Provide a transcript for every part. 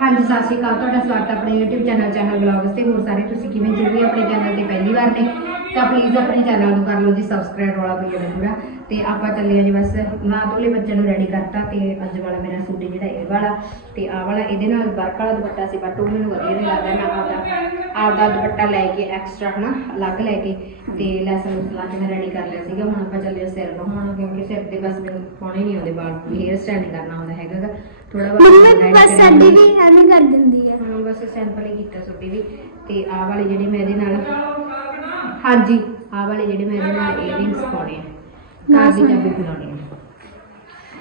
ਹਾਂਜੀ, ਸਤਿ ਸ਼੍ਰੀ ਅਕਾਲ। ਤੁਹਾਡਾ ਸਵਾਗਤ ਆਪਣੇ YouTube ਚੈਨਲ ਚੈਨਲ ਵਲੌਗਸ ਤੇ। ਹੋਰ ਸਾਰੇ ਤੁਸੀਂ ਕਿਵੇਂ ਜੋ ਵੀ ਆਪਣੇ ਚੈਨਲ ਤੇ ਪਹਿਲੀ ਵਾਰ ਨੇ? ਤਾਂ ਪਲੀਜ਼ ਆਪਣੇ ਚੈਨਲ ਨੂੰ ਕਰ ਲਓ ਜੀ ਸਬਸਕ੍ਰਾਈਬ ਵਾਲਾ ਬਟਨ ਪੂਰਾ। ਤੇ ਆਪਾਂ ਚੱਲੇ ਆ ਜੀ ਬਸ ਨਾ ਤੋਲੇ ਬੱਚਿਆਂ ਨੂੰ ਰੈਡੀ ਕਰਤਾ ਤੇ ਅੱਜ ਵਾਲਾ ਮੇਰਾ ਸੂਟ ਜਿਹੜਾ ਇਹ ਵਾਲਾ। ਤੇ ਆਹ ਵਾਲਾ ਇਹਦੇ ਨਾਲ ਵਰਕ ਵਾਲਾ ਦੁਪੱਟਾ ਸੀ ਬਟ ਉਹ ਮੈਨੂੰ ਵਧੀਆ ਨਹੀਂ ਲੱਗਦਾ ਮੈਂ ਆਪਦਾ। ਆਪਦਾ ਦੁਪੱਟਾ ਲੈ ਕੇ ਐਕਸਟਰਾ ਹਨਾ, ਅਲੱਗ ਲੈ ਕੇ ਤੇ ਲੈਸਨ ਉਸ ਲਾ ਕੇ ਮੈਂ ਰੈਡੀ ਕਰ ਲਿਆ ਸੀਗਾ। ਹੁਣ ਆਪਾਂ ਚੱਲੇ ਆ ਸਿਰ ਨਹਾਉਣ ਕਿਉਂਕਿ ਸਿਰ 'ਤੇ ਬਸ ਮੈਨੂੰ ਪਾਉਣੇ ਨਹੀਂ ਆਉਂਦੇ ਵਾਲ ਹੇਅਰ ਸਟਾਈਲ ਕਰਨਾ ਆਉਂਦਾ ਹੈਗਾ ਥੋੜਾ ਮੰਮੀ ਬਸ ਸਾਡੀ ਵੀ ਐਵੇਂ ਕਰ ਦਿੰਦੀ ਹੈ ਹਾਂ ਬਸ ਸੈਂਪਲ ਹੀ ਕੀਤਾ ਤੁਹਾਡੀ ਵੀ ਤੇ ਆਹ ਵਾਲੇ ਜਿਹੜੇ ਮੈਂ ਇਹਦੇ ਨਾਲ ਹਾਂਜੀ ਆਹ ਵਾਲੇ ਜਿਹੜੇ ਮੈਂ ਇਹਦੇ ਨਾਲ ਏਅਰਿੰਗਸ ਪਾਉਣੇ ਆ। ਕਾਰ ਦੀ ਚਾਬੀ ਖੁਲਾਉਣੀ ਆ।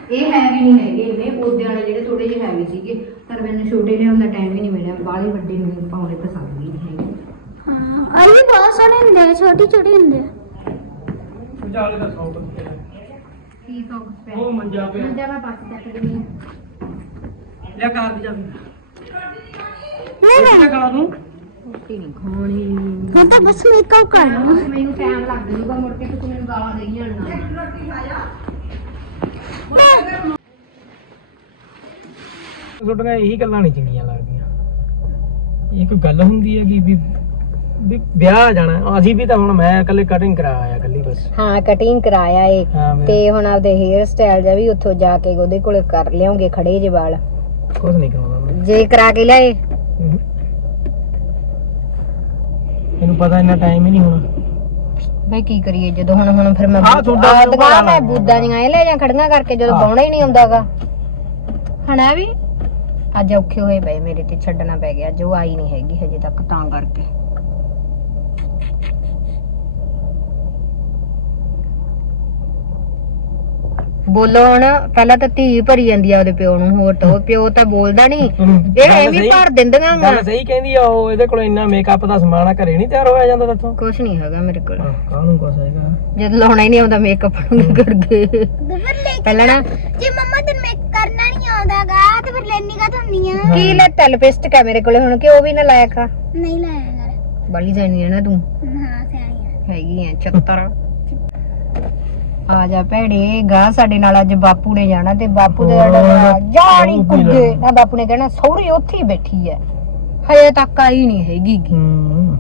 ਇਹ ਹੈਵੀ ਨਹੀਂ ਹੈਗੇ ਇਹਨੇ ਉਹਦੇ ਵਾਲੇ ਜਿਹੜੇ ਥੋੜੇ ਜਿਹੇ ਹੈਵੀ ਸੀਗੇ ਪਰ ਮੈਨੂੰ ਛੋਟੇ ਲਿਆਉਣ ਦਾ ਟਾਈਮ ਹੀ ਨਹੀਂ ਮਿਲਿਆ। ਬਾਹਲੇ ਵੱਡੇ ਨੂੰ ਪਾਉਣੇ ਪਸੰਦ ਨਹੀਂ ਹੈਗੇ। ਹਾਂ ਇਹ ਵੀ ਬਹੁਤ ਸੋਹਣੇ ਹੁੰਦੇ ਆ ਛੋਟੀ ਛੋਟੀ ਹੁੰਦੇ ਆ। ਵਿਚਾਲੇ ਦਾ ਸੌਟ ਕੀ ਸੌਕਸ ਪਿਆ ਉਹ ਮੰਜਾ ਪਿਆ। ਮੰਜਾ ਮੈਂ ਪਾਸ ਚੱਕ ਦਿੰਦੀ ਹਾਂ ਕਾਰ ਦੀ ਜਾਂਦੀ। ਨਹੀਂ ਨਹੀਂ ਲਗਾ ਦੂੰ ਰੋਟੀ ਨਹੀਂ ਖਾਣੀ। ਹੁਣ ਤਾਂ ਬਸ ਮੇਕਅਪ ਕਰਨਾ ਮੈਨੂੰ ਟਾਈਮ ਲੱਗ ਜਾਊਗਾ ਮੁੜ ਕੇ ਤੂੰ ਮੈਨੂੰ ਗਾਲਾਂ ਦੇਈ ਜਾਣਾ ਤੁਹਾਡੀਆਂ ਇਹੀ ਗੱਲਾਂ ਨਹੀਂ ਚੰਗੀਆਂ ਲੱਗਦੀਆਂ। ਇਹ ਕੋਈ ਗੱਲ ਹੁੰਦੀ ਹੈ ਕਿ ਵੀ ਵੀ ਵਿਆਹ ਜਾਣਾ। ਅਸੀਂ ਵੀ ਤਾਂ ਹੁਣ ਮੈਂ ਇਕੱਲੇ ਕਟਿੰਗ ਕਰਾ ਆਇਆ ਇਕੱਲੀ ਬਸ। ਹਾਂ ਕਟਿੰਗ ਕਰਾਇਆ ਏ। ਤੇ ਹੁਣ ਆਪਦੇ ਹੇਅਰ ਸਟਾਈਲ ਜਾਂ ਵੀ ਉੱਥੋਂ ਜਾ ਕੇ ਉਹਦੇ ਕੋਲੇ ਕਰ ਲਿਆਉਂਗੇ ਖੜੇ ਜੇ ਵਾਲ। ਕੁਝ ਨਹੀਂ ਕਰਾਉਂਦਾ ਮੈਂ ਜੇ ਕਰਾ ਕੇ ਲਿਆਏ। ਇਹਨੂੰ ਪਤਾ ਇੰਨਾ ਟਾਈਮ ਹੀ ਨਹੀਂ ਹੋਣਾ ਬਈ ਕੀ ਕਰੀਏ ਜਦੋਂ ਹੁਣ ਹੁਣ ਫਿਰ ਮੈਂ ਆਹ ਤੁਹਾਡਾ ਆਹ ਦੁਕਾਨ ਲੈਣਾ। ਬੂਦਾਂ ਦੀਆਂ ਇਹ ਲੈ ਜਾਂ ਖੜੀਆਂ ਕਰਕੇ ਜਦੋਂ ਹਾਂ। ਪਾਉਣਾ ਹੀ ਨਹੀਂ ਆਉਂਦਾਗਾ ਹਣਾ ਵੀ ਅੱਜ ਔਖੇ ਹੋਏ ਪਏ ਮੇਰੇ ਤੇ ਛੱਡਣਾ ਪੈ ਗਿਆ ਜੋ ਆਈ ਨਹੀਂ ਹੈਗੀ ਹਜੇ ਤੱਕ ਤਾਂ ਕਰਕੇ ਬੋਲੋ ਹੁਣ ਪਹਿਲਾਂ ਤਾਂ ਧੀ ਭਰੀ ਜਾਂਦੀ ਆ ਉਹਦੇ ਪਿਓ ਨੂੰ ਹੋਰ ਤਾਂ ਉਹ ਪਿਓ ਤਾਂ ਬੋਲਦਾ ਨਹੀਂ ਇਹ ਐਵੇਂ ਸਹੀ- ਭਰ ਦਿੰਦੀਆਂ ਗਾ ਗੱਲ ਸਹੀ ਕਹਿੰਦੀ ਆ ਉਹ ਇਹਦੇ ਕੋਲ ਇੰਨਾ ਮੇਕਅਪ ਦਾ ਸਮਾਨ ਆ ਘਰੇ ਨਹੀਂ ਤਿਆਰ ਹੋਇਆ ਜਾਂਦਾ ਦੱਸੋ ਕੁਛ ਨਹੀਂ ਹੈਗਾ ਮੇਰੇ ਕੋਲ। ਕਾਹਨੂੰ ਕੁਛ ਹੈਗਾ? ਜਦ ਲਾਉਣਾ ਹੀ ਨਹੀਂ ਆਉਂਦਾ ਮੇਕਅਪ ਨੂੰ ਕਰਕੇ ਪਹਿਲਾਂ ਨਾ ਜੇ। ਮੰਮਾ ਤੈਨੂੰ ਮੇਕ ਕਰਨਾ ਨਹੀਂ ਆਉਂਦਾਗਾ ਤੇ ਫਿਰ ਲੈਣੀ ਕਾ ਹੁੰਨੀ ਆ। ਕੀ ਲੈ ਟੈਲ ਪਿਸਟ ਕਾ ਮੇਰੇ ਕੋਲੇ ਹੁਣ ਕਿ ਉਹ ਵੀ ਨਾ ਲਾਇਆ ਖਾ ਨਹੀਂ ਲਾਇਆ ਕਰ। ਬੜੀ ਜਾਣੀ ਹੈ ਨਾ ਤੂੰ। ਹਾਂ ਸਿਆਣੀ ਹੈਗੀ ਐ 76 ਆ ਜਾ ਭੈੜੇ ਗਾ ਸਾਡੇ ਨਾਲ ਅੱਜ ਬਾਪੂ ਨੇ ਜਾਣਾ ਤੇ ਬਾਪੂ ਦੇ ਜਾਣੀ ਕੁੱਗੇ। ਨਾ ਬਾਪੂ ਨੇ ਕਹਿਣਾ ਸੌਰੀ ਉੱਥੇ ਹੀ ਬੈਠੀ ਐ। ਹਜੇ ਤੱਕ ਆਈ ਨਹੀਂ ਹੈਗੀ ਗੀ। ਹੂੰ।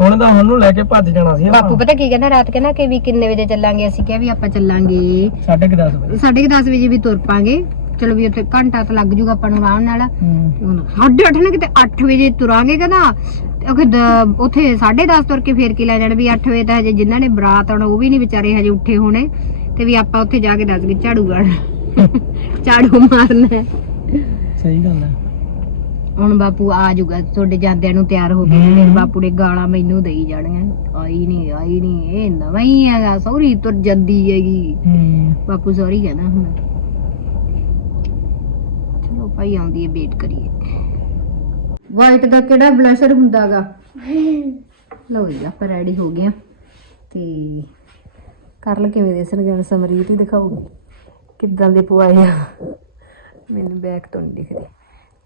ਹੁਣ ਤਾਂ ਉਹਨੂੰ ਲੈ ਕੇ ਭੱਜ ਜਾਣਾ ਸੀ ਬਾਪੂ ਪਤਾ ਕੀ ਕਹਿੰਦਾ ਰਾਤ ਕਹਿੰਦਾ ਕਿ ਵੀ ਕਿੰਨੇ ਵਜੇ ਚੱਲਾਂਗੇ? ਅਸੀਂ ਕਿਹਾ ਵੀ ਆਪਾਂ ਚੱਲਾਂਗੇ। ਸਾਢੇ ਕੁ ਦਸ ਵਜੇ। ਸਾਢੇ ਕੁ ਦਸ ਵਜੇ ਵੀ ਤੁਰ ਪਾਂਗੇ। ਚਲੋ ਵੀ ਉੱਥੇ ਘੰਟਾ ਤਾਂ ਲੱਗ ਜੂਗਾ ਆਪਾਂ ਨੂੰ ਆਰਾਮ ਨਾਲ। ਹੂੰ। ਸਾਢੇ ਅੱਠ ਨਾ ਕਿਤੇ 8 ਵਜੇ ਤੁਰਾਂਗੇ ਕਹਿੰਦਾ। ਤੇ ਉਹ ਦ- ਉੱਥੇ 10:30 ਤੁਰ ਕੇ ਫੇਰ ਕੇ ਲੈ ਜਾਣ ਵੀ 8 ਵਜੇ ਤਾਂ ਹਜੇ ਜਿਨ੍ਹਾਂ ਨੇ ਬਰਾਤ ਆਉਣਾ ਉਹ ਵੀ ਨਹੀਂ ਵਿਚਾਰੇ ਹਜੇ ਉੱਠੇ ਹੋਣੇ ਤੇ ਵੀ ਆਪਾਂ ਉੱਥੇ ਜਾ ਕੇ ਦੱਸ ਕੇ ਝਾੜੂ ਗਾਣਾ ਝਾੜੂ ਮਾਰਨਾ। ਹੈ। ਸਹੀ ਗੱਲ ਹੈ। ਹੁਣ ਬਾਪੂ ਆ ਜਾਊਗਾ ਤੁਹਾਡੇ ਜਾਂਦਿਆਂ ਨੂੰ ਤਿਆਰ ਹੋ ਕੇ। ਮੇਰੇ ਬਾਪੂ ਨੇ ਗਾਲਾਂ ਮੈਨੂੰ ਦੇਈ ਜਾਣੀਆਂ। ਆਈ ਨਹੀਂ ਆਈ ਨਹੀਂ ਇਹ ਨਵਾਂ ਹੀ ਹੈਗਾ ਸੌਰੀ ਤੁਰ ਜਾਂਦੀ ਹੈਗੀ। ਹੂੰ। ਬਾਪੂ ਸੌਰੀ ਕਹਿੰਦਾ ਹੁਣ। ਚਲੋ ਭਾਈ ਆਉਂਦੀ ਹੈ ਵੇਟ ਕਰੀਏ। ਵਾਈਟ ਦਾ ਕਿਹੜਾ ਬਲਸ਼ਰ ਹੁੰਦਾਗਾ? ਲਓ ਜੀ ਆਪਾਂ ਰੈਡੀ ਹੋ ਗਏ ਆ ਤੇ ਕਰ ਲ ਕਿਵੇਂ ਦਿਸਣਗੇ ਹੁਣ ਸਮਰੀਤ ਹੀ ਦਿਖਾਊਗੀ ਕਿੱਦਾਂ ਦੇ ਪਵਾਏ ਆ? ਮੈਨੂੰ ਬੈਕ ਤੋਂ ਨਹੀਂ ਦਿਖਦੀ।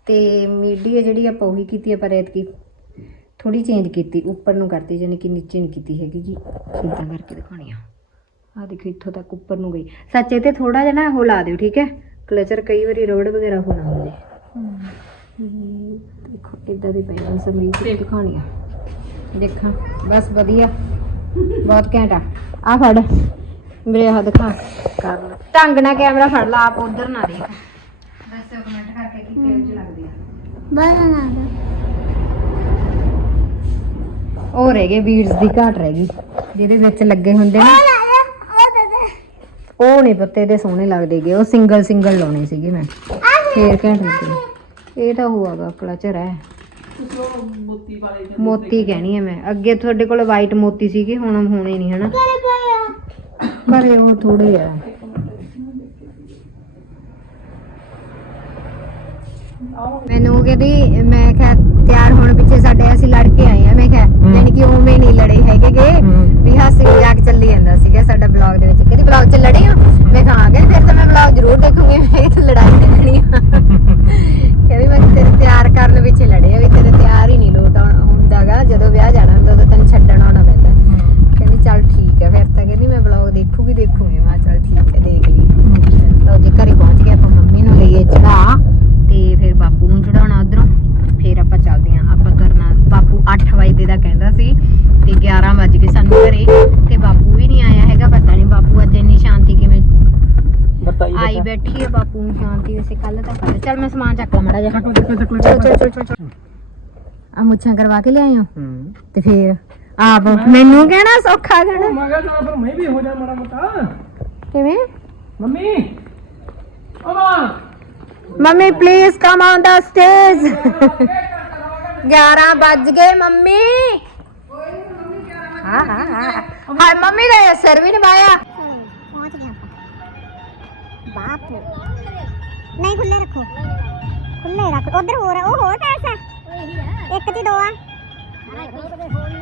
ਤੇ ਮੀਡੀ ਜਿਹੜੀ ਆਪਾਂ ਉਹੀ ਕੀਤੀ ਆ ਪਰ ਐਤਕੀ ਥੋੜੀ ਚੇਂਜ ਕੀਤੀ ਉੱਪਰ ਨੂੰ ਕਰਤੀ ਯਾਨੀ ਕਿ ਨੀਚੇ ਨਹੀਂ ਕੀਤੀ ਹੈਗੀ ਜੀ। ਇਦਾਂ ਕਰਕੇ ਦਿਖਾਉਣੀ ਆ। ਆ ਦੇਖੋ ਇੱਥੋਂ ਤੱਕ ਉੱਪਰ ਨੂੰ ਗਈ। ਸੱਚੇ ਤੇ ਥੋੜਾ ਜਿਹਾ ਨਾ ਉਹ ਲਾ ਦਿਓ ਠੀਕ ਹੈ? ਕਲਚਰ ਕਈ ਵਾਰੀ ਰਬੜ ਵਗੈਰਾ ਹੋਣਾ ਹੁੰਦੇ। ਹਮ, ਇਦਾਂ ਦੀ ਪੈਣ ਸਮਰੀਤ ਤੇ ਦਿਖਾਉਣੀ ਆ। ਦੇਖਾਂ। ਬਸ ਵਧੀਆ। ਬਹੁਤ ਘੈਂਟ ਆ। ਆ ਫੜ। ਮੇਰੇ ਆਹ ਦਿਖਾ। ਕਰ ਲੈ। ਢੰਗ ਨਾਲ ਕੈਮਰਾ ਫੜ ਲਾ ਆਪ ਉਧਰ ਨਾ ਦੇਖ। ਦੱਸੋ ਕਮੈਂਟ ਕਰਕੇ ਕੀ ਕਿਹੋ ਜਿਹੀ ਲੱਗਦੀ ਆ। ਬਣਾ ਦਾ। ਉਹ ਰਹਿ ਗਏ ਬੀਡਸ ਦੀ ਘਾਟ ਰਹਿ ਗਈ। ਜਿਹਦੇ ਵਿੱਚ ਲੱਗੇ ਹੁੰਦੇ ਨਾ। ਉਹ ਦੇ ਨਹੀਂ ਪੱਤੇ ਦੇ ਸੋਹਣੇ ਲੱਗਦੇਗੇ ਉਹ ਸਿੰਗਲ ਸਿੰਗਲ ਲਾਉਣੇ ਸੀਗੇ ਮੈਂ। ਫੇਰ ਘੈਂਟ ਲੱਗੇ ਇਹ ਤਾਂ ਹੋਆਗਾ ਕਲਚਰ ਹੈ। ਮੋਤੀ ਕਹਿਣੀ ਹੈ ਮੈਂ। ਅੱਗੇ ਤੁਹਾਡੇ ਕੋਲ ਵਾਈਟ ਮੋਤੀ ਸੀਗੇ ਹੁਣ ਹੋਣੇ ਨਹੀਂ ਹਨਾ? ਪਾਇਆ। ਪਰ ਉਹ ਥੋੜੇ ਆ। ਮੈਨੂੰ ਕਹਿੰਦੀ ਮੈਂ ਕਿਹਾ ਤਿਆਰ ਹੋਣ ਪਿੱਛੇ ਸਾਡੇ ਅਸੀਂ ਲੜ ਕੇ ਆਏ ਆ। ਮੈਂ ਕਿਹਾ। ਯਾਨੀ ਕਿ ਉਵੇਂ ਨਹੀਂ ਲੜੇ ਹੈਗੇਗੇ। ਹਮ। ਵੀ ਹਾਸੀ ਮਜ਼ਾਕ ਚੱਲੀ ਜਾਂਦਾ ਸੀਗਾ ਸਾਡਾ ਬਲੌਗ ਦੇ ਵਿੱਚ। ਕਹਿੰਦੀ ਬਲੌਗ 'ਚ ਲੜੇ ਹੋ? ਮੈਂ ਕਿਹਾ ਹਾਂ ਕਹਿੰਦੀ ਫਿਰ ਤਾਂ ਮੈਂ ਬਲੌਗ ਜ਼ਰੂਰ ਦੇਖੂੰਗੀ ਮੈਂ ਕਿਹਾ ਲੜਾਈ ਦੇਖਣੀ ਆ। ਕਹਿੰਦੀ ਮੈਂ ਤੇਰੇ ਤਿਆਰ ਕਰਨ ਪਿੱਛੇ ਲੜੇ ਆ ਵੀ ਤੇਰੇ ਤਿਆਰ ਹੀ ਨਹੀਂ ਲੋਟ ਆਉਣਾ ਹੁੰਦਾਗਾ ਜਦੋਂ ਵਿਆਹ ਜਾਣਾ ਹੁੰਦਾ ਉਦੋਂ ਤੈਨੂੰ ਛੱਡਣ ਆਉਣਾ ਪੈਂਦਾ ਕਹਿੰਦੀ ਚੱਲ ਠੀਕ ਹੈ ਫਿਰ ਤਾਂ ਕਹਿੰਦੀ ਮੈਂ ਬਲੌਗ ਦੇਖੂਗੀ ਦੇਖੂਗੀ ਮੈਂ ਕਿਹਾ ਚੱਲ ਠੀਕ ਹੈ ਦੇਖ ਲਈ ਲਓ ਜੀ ਘਰੇ ਪਹੁੰਚ ਗਏ ਆਪਾਂ ਮੰਮੀ ਨੂੰ ਲਈਏ ਚੜਾ ਤੇ ਫਿਰ ਬਾਪੂ ਕੀਤੀ ਹੋਈ ਸੀ ਕੱਲ ਤਾਂ ਕੱਲ ਚੱਲ ਮੈਂ ਸਮਾਨ ਚੱਕ ਲਾ ਮੜਾ ਜਾ ਚੱਕ ਲੈ ਚੱਕ ਲੈ ਚੱਕ ਲੈ ਚਲ ਚਲ ਚਲ ਚਲ ਆ ਮੁੱਛਾਂ ਕਰਵਾ ਕੇ ਲਿਆਏ ਹੋ। ਹੂੰ ਤੇ ਫੇਰ ਆਪ ਮੈਨੂੰ ਕਹਿਣਾ ਸੌਖਾ ਕਹਿਣਾ। ਮੈਂ ਕਿਹਾ ਚੱਲ ਫਿਰ ਮੈਂ ਵੀ ਹੋ ਜਾ ਮਾੜਾ ਮੋਟਾ। ਕਿਵੇਂ? ਮੰਮੀ। ਓ ਮਾਂ। Mummy please come on the stage 11 ਵੱਜ ਗਏ ਮੰਮੀ। ਹਾਂ ਹਾਂ ਹਾਂ। ਹਾਂ ਮੰਮੀ ਦਾ ਸਿਰ ਵੀ ਨਿਭਾਇਆ। ਪਹੁੰਚ ਗਏ ਆਪਾਂ। ਬਾਪ ਨਹੀਂ ਖੁੱਲੇ ਰੱਖੋ। ਖੁੱਲੇ ਰੱਖ ਉਧਰ ਹੋਰ ਉਹ ਹੋਰ ਟੈਸ ਆ। ਇੱਕ ਤੇ ਦੋ ਆ।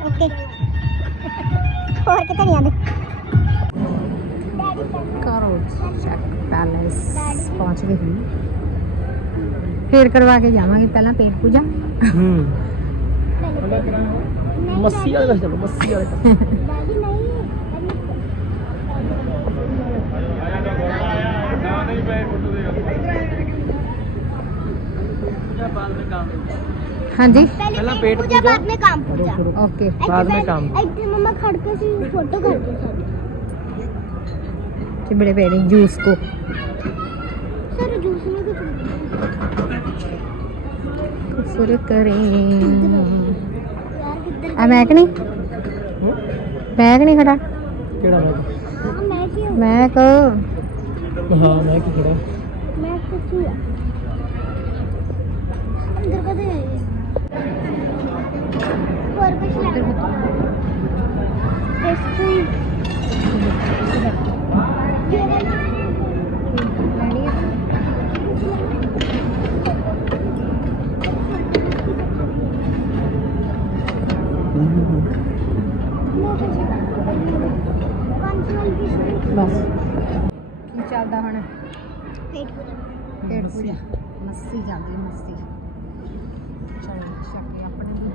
ਓਕੇ। ਹੋਰ ਕਿਤੇ ਨਹੀਂ ਆਂਦੇ ਕਰੋ ਚੈੱਕ ਪੈਲੇਸ ਪਹੁੰਚ ਗਏ ਹੁਣ ਫੇਰ ਕਰਵਾ ਕੇ ਜਾਵਾਂਗੇ ਪਹਿਲਾਂ ਪੇਟ ਪੂਜਾ। ਹੂੰ। ਮੱਸੀ ਵਾਲੇ ਪਾਸੇ ਚਲੋ ਮੱਸੀ ਵਾਲੇ ਪਾਸੇ। ਡੈਡੀ ਨਹੀਂ। हाँ जी। पहला पेट पूजा बाद में काम पूजा। ओके। बाद में काम। मम्मा खड़के से फ़ोटो करते बड़े जूस को। सर जूस में करें। आ नहीं? हम्म? नहीं खड़ा? केड़ा हाँ हाँ, खड़ा? कुछ अंदर का दे ਬਸ ਕੀ ਚੱਲਦਾ ਹੁਣ ਪੇਟ ਪੂਰਾ ਪੇਟ ਪੂਰਾ ਮਸਤੀ ਚੱਲਦੀ ਮਸਤੀ ਚਲੋ ਸ਼ੱਕੇ ਆਪਣੇ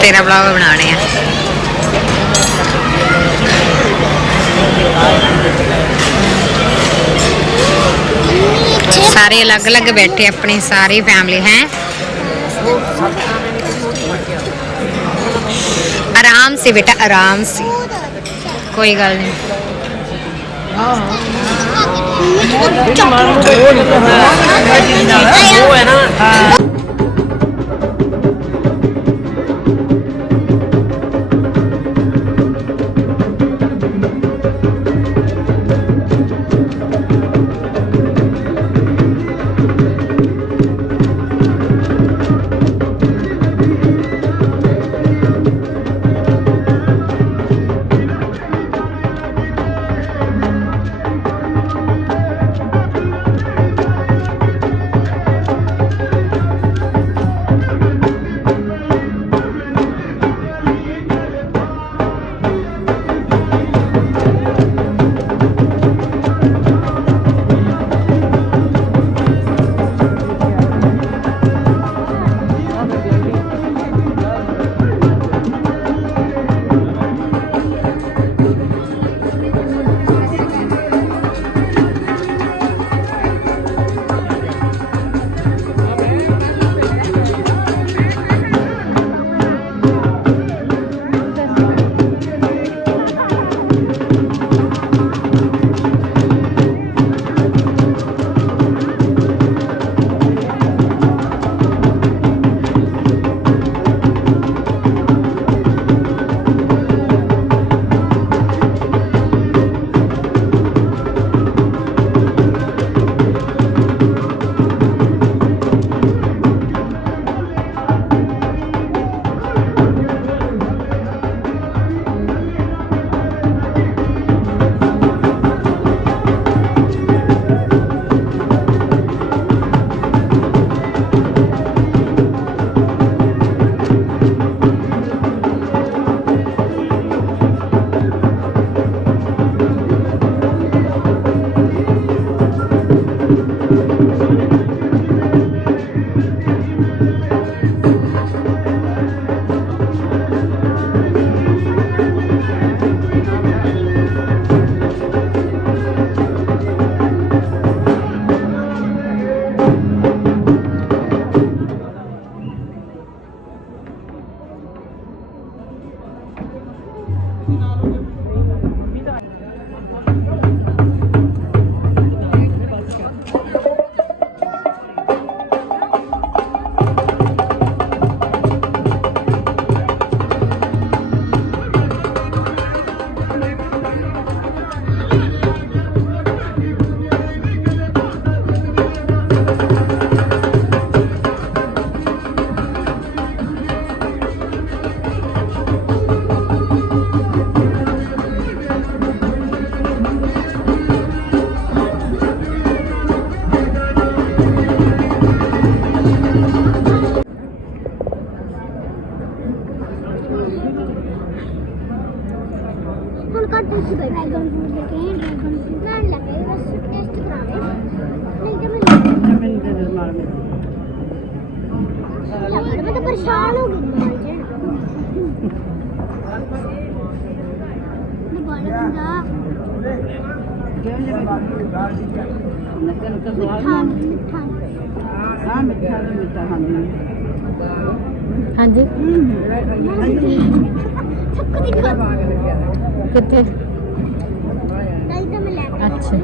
तेरा ब्लॉग बनाने हैं ਸਾਰੇ ਅਲੱਗ-ਅਲੱਗ ਬੈਠੇ, ਆਪਣੀ ਸਾਰੀ ਫੈਮਿਲੀ ਹੈ? ਆਰਾਮ ਸੇ ਬੇਟਾ, ਆਰਾਮ ਸੇ। ਕੋਈ ਗੱਲ ਨਹੀਂ। ਹਾਂ ਉਹ ਹੈ ਨਾ। ದಿನ ಆರೋಗ್ಯ ਡਰੈਗਨ ਫਰੂਟ ਲੈ ਕੇ ਡਰੈਗਨ ਫਰੂਟ ਨਾਲ ਲੱਗੇ ਬਸ ਟੈਸਟ ਕਰਾਵੇ ਨਹੀਂ ਤਾਂ ਮੈਂ ਯਾਰ ਮੈਂ ਤਾਂ ਪਰੇਸ਼ਾਨ ਹੋ ਗਈ ਮਾਲ ਚ ਮੈਂ ਬਾਲਾ ਹੁੰਦਾ ਮਿੱਠਾ ਮਿੱਠਾ ਹਾਂਜੀ। ਸਭ ਕੁਝ ਦਿਖਾ ਕਿੱਥੇ? ਨਹੀਂ ਤਾਂ ਮੈਂ ਲੈ ਕੇ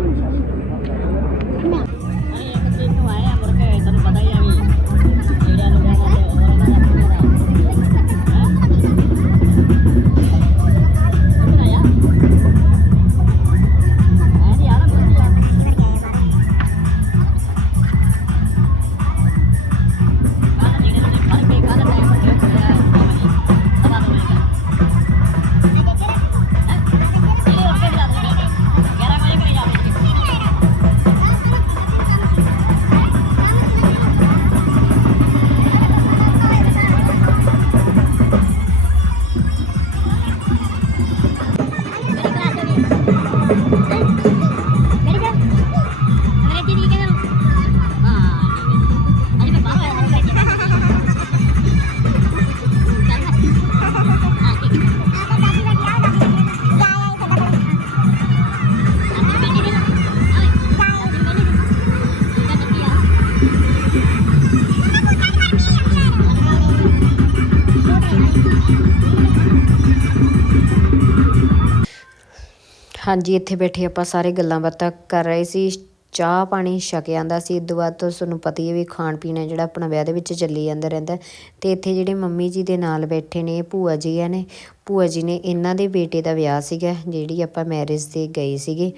ਹਾਂਜੀ, ਇੱਥੇ ਬੈਠੇ ਆਪਾਂ ਸਾਰੇ ਗੱਲਾਂ ਬਾਤਾਂ ਕਰ ਰਹੇ ਸੀ। ਚਾਹ ਪਾਣੀ ਛਕ ਜਾਂਦਾ ਸੀ। ਇਦੋਂ ਬਾਅਦ ਤੋਂ ਤੁਹਾਨੂੰ ਪਤਾ ਹੀ ਹੈ ਵੀ ਖਾਣ ਪੀਣਾ ਜਿਹੜਾ ਆਪਣਾ ਵਿਆਹ ਦੇ ਵਿੱਚ ਚੱਲੀ ਜਾਂਦਾ ਰਹਿੰਦਾ ਤੇ ਇੱਥੇ ਜਿਹੜੇ ਮੰਮੀ ਜੀ ਦੇ ਨਾਲ ਬੈਠੇ ਨੇ ਇਹ ਭੂਆ ਜੀ ਆ ਨੇ, ਭੂਆ ਜੀ ਨੇ ਇਹਨਾਂ ਦੇ ਬੇਟੇ ਦਾ ਵਿਆਹ ਸੀਗਾ, ਜਿਹੜੀ ਆਪਾਂ ਮੈਰਿਜ ਤੇ ਗਏ ਸੀਗੇ।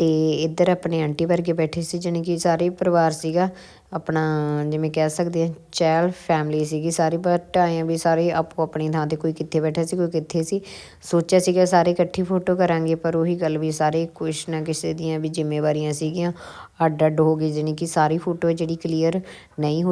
ਅਤੇ ਇੱਧਰ ਆਪਣੇ ਆਂਟੀ ਵਰਗੇ ਬੈਠੇ ਸੀ, ਜਾਣੀ ਕਿ ਸਾਰੇ ਪਰਿਵਾਰ ਸੀਗਾ। ਆਪਣਾ ਜਿਵੇਂ ਕਹਿ ਸਕਦੇ ਹਾਂ, ਚਹਿਲ ਫੈਮਿਲੀ ਸੀਗੀ ਸਾਰੀ ਬਟ ਆਏ ਵੀ ਸਾਰੇ ਆਪੋ ਆਪਣੀ ਥਾਂ ਤੇ ਕੋਈ ਕਿੱਥੇ ਬੈਠਾ ਸੀ, ਕੋਈ ਕਿੱਥੇ ਸੀ। ਸੋਚਿਆ ਸੀਗਾ ਸਾਰੇ ਇਕੱਠੀ ਫੋਟੋ ਕਰਾਂਗੇ, ਪਰ ਉਹੀ ਗੱਲ ਵੀ ਸਾਰੇ ਕੁਛ ਨਾ ਕਿਸੇ ਦੀਆਂ ਵੀ ਜ਼ਿੰਮੇਵਾਰੀਆਂ ਸੀਗੀਆਂ। ਅੱਡ ਅੱਡ ਹੋ ਗਏ ਜਾਣੀ ਕਿ ਸਾਰੀ ਫੋਟੋ ਜਿਹੜੀ ਕਲੀਅਰ ਨਹੀਂ ਹੋ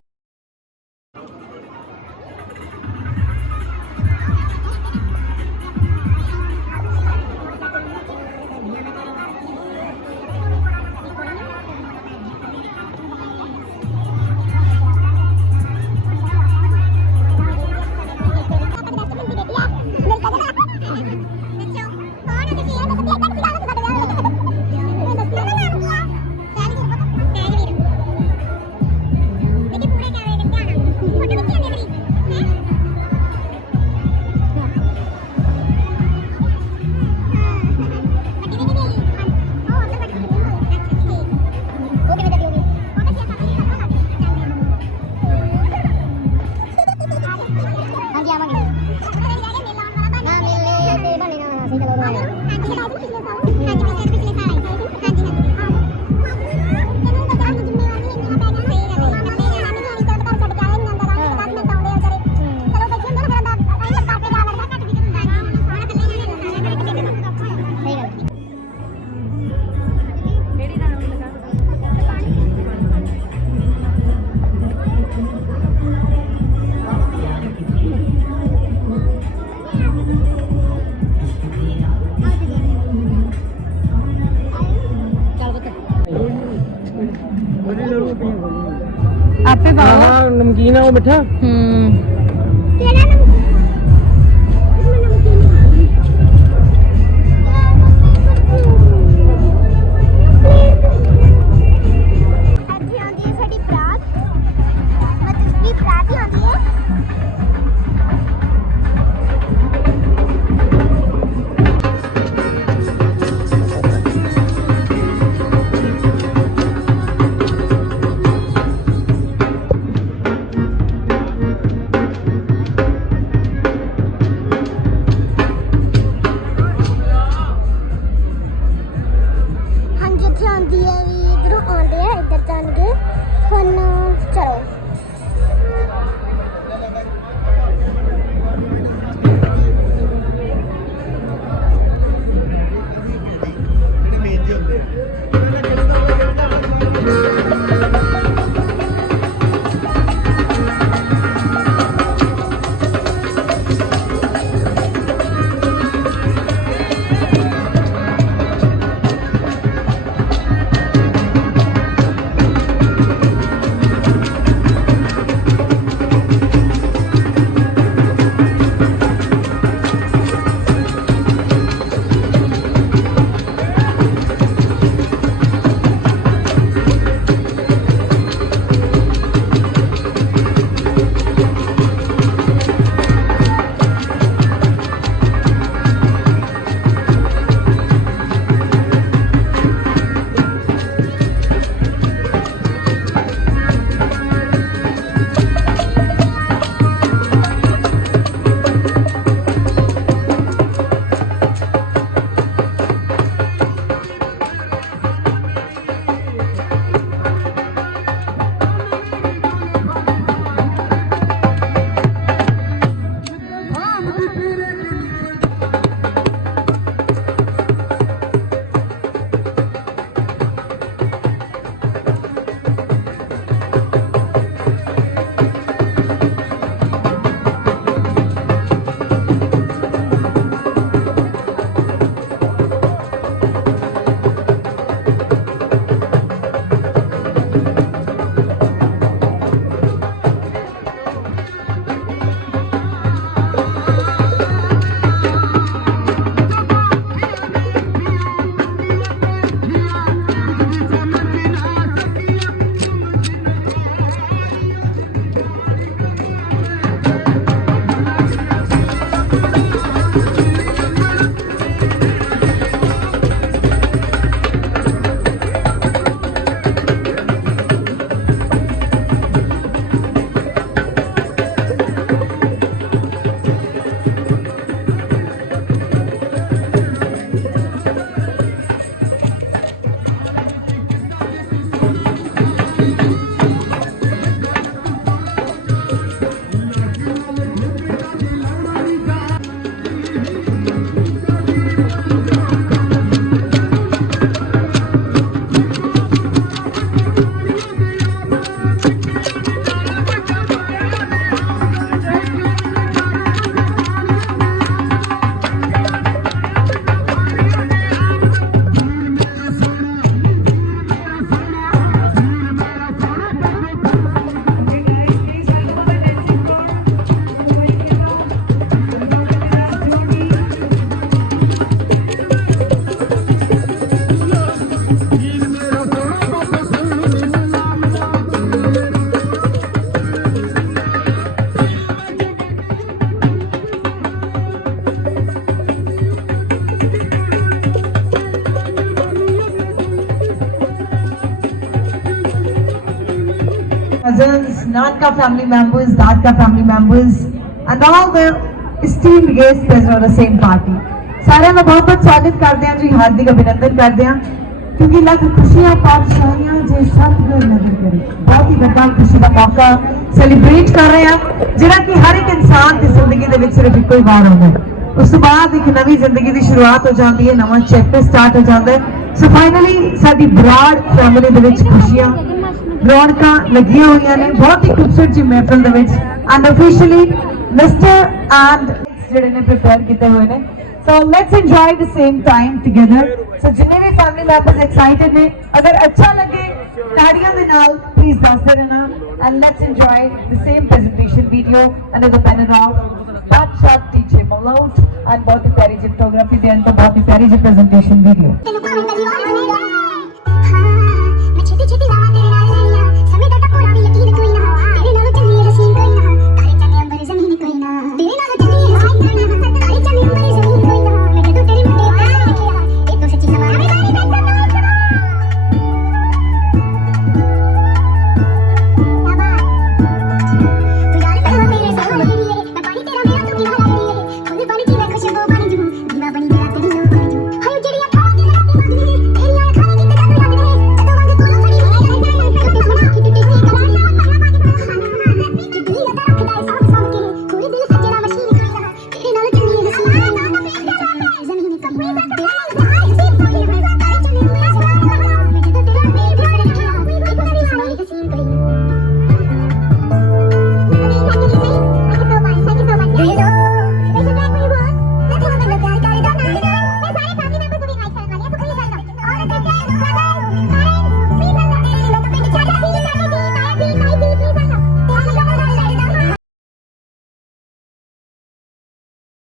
बैठा Nanka family members, Dadka family members, and all the esteemed guests present on the same party. ਸਾਰਿਆਂ ਦਾ ਬਹੁਤ ਬਹੁਤ ਸਵਾਗਤ ਕਰਦੇ ਹਾਂ ਜੀ ਹਾਰਦਿਕ ਅਭਿਨੰਦਨ ਕਰਦੇ ਹਾਂ ਕਿਉਂਕਿ ਲੱਖ ਖੁਸ਼ੀਆਂ ਪਾਤਸ਼ਾਹੀਆਂ ਜੇ ਸਤਿਗੁਰ ਨਦਰ ਕਰੇ। ਬਹੁਤ ਹੀ ਵੱਡਾ ਖੁਸ਼ੀ ਦਾ ਮੌਕਾ ਸੈਲੀਬ੍ਰੇਟ ਕਰ ਰਹੇ ਹਾਂ ਜਿਹੜਾ ਕਿ ਹਰ ਇੱਕ ਇਨਸਾਨ ਦੀ ਜ਼ਿੰਦਗੀ ਦੇ ਵਿੱਚ ਸਿਰਫ ਇੱਕੋ ਹੀ ਵਾਰ ਆਉਂਦਾ ਹੈ। ਉਸ ਤੋਂ ਬਾਅਦ ਇੱਕ ਨਵੀਂ ਜ਼ਿੰਦਗੀ ਦੀ ਸ਼ੁਰੂਆਤ ਹੋ ਜਾਂਦੀ ਹੈ ਨਵਾਂ ਚੈਪਟਰ ਸਟਾਰਟ ਹੋ ਜਾਂਦਾ ਹੈ। ਸੋ ਫਾਈਨਲੀ ਸਾਡੀ ਬਰਾੜ ਫੈਮਿਲੀ ਦੇ ਵਿੱਚ ਖੁਸ਼ੀਆਂ ਰੌਣਕਾਂ ਲੱਗੀਆਂ ਹੋਈਆਂ ਨੇ। ਬਹੁਤ ਹੀ ਖੂਬਸੂਰਤ ਜੀ ਮਹਿਫਲ ਦੇ ਵਿੱਚ ਐਂਡ ਅਫੀਸ਼ੀਅਲੀ ਮਿਸਟਰ ਐਂਡ ਜਿਹੜੇ ਨੇ ਪ੍ਰਿਪੇਅਰ ਕੀਤੇ ਹੋਏ ਨੇ। So let's enjoy the same time together so ਜਿੰਨੇ ਵੀ ਫੈਮਿਲੀ ਮੈਂਬਰਸ ਐਕਸਾਈਟਡ ਨੇ, ਅਗਰ ਅੱਛਾ ਲੱਗੇ ਤਾੜੀਆਂ ਦੇ ਨਾਲ ਪਲੀਜ਼ ਦੱਸਦੇ ਰਹਿਣਾ and let's enjoy the same presentation video under the banner of Badshah ਟੀਚੇ ਮਲਾਉਟ ਐਂਡ ਬਹੁਤ ਹੀ ਪਿਆਰੀ ਜਿਪਟੋਗ੍ਰਾਫੀ ਦੇ ਅੰਦਰ ਬਹੁਤ ਹੀ ਪਿਆਰੀ ਜੀ ਪ੍ਰੈਜੈਂਟੇਸ਼ਨ ਵੀਡੀਓ ਤੈਨੂੰ ਭਾਵੇਂ ਕਦੀ ਉਹ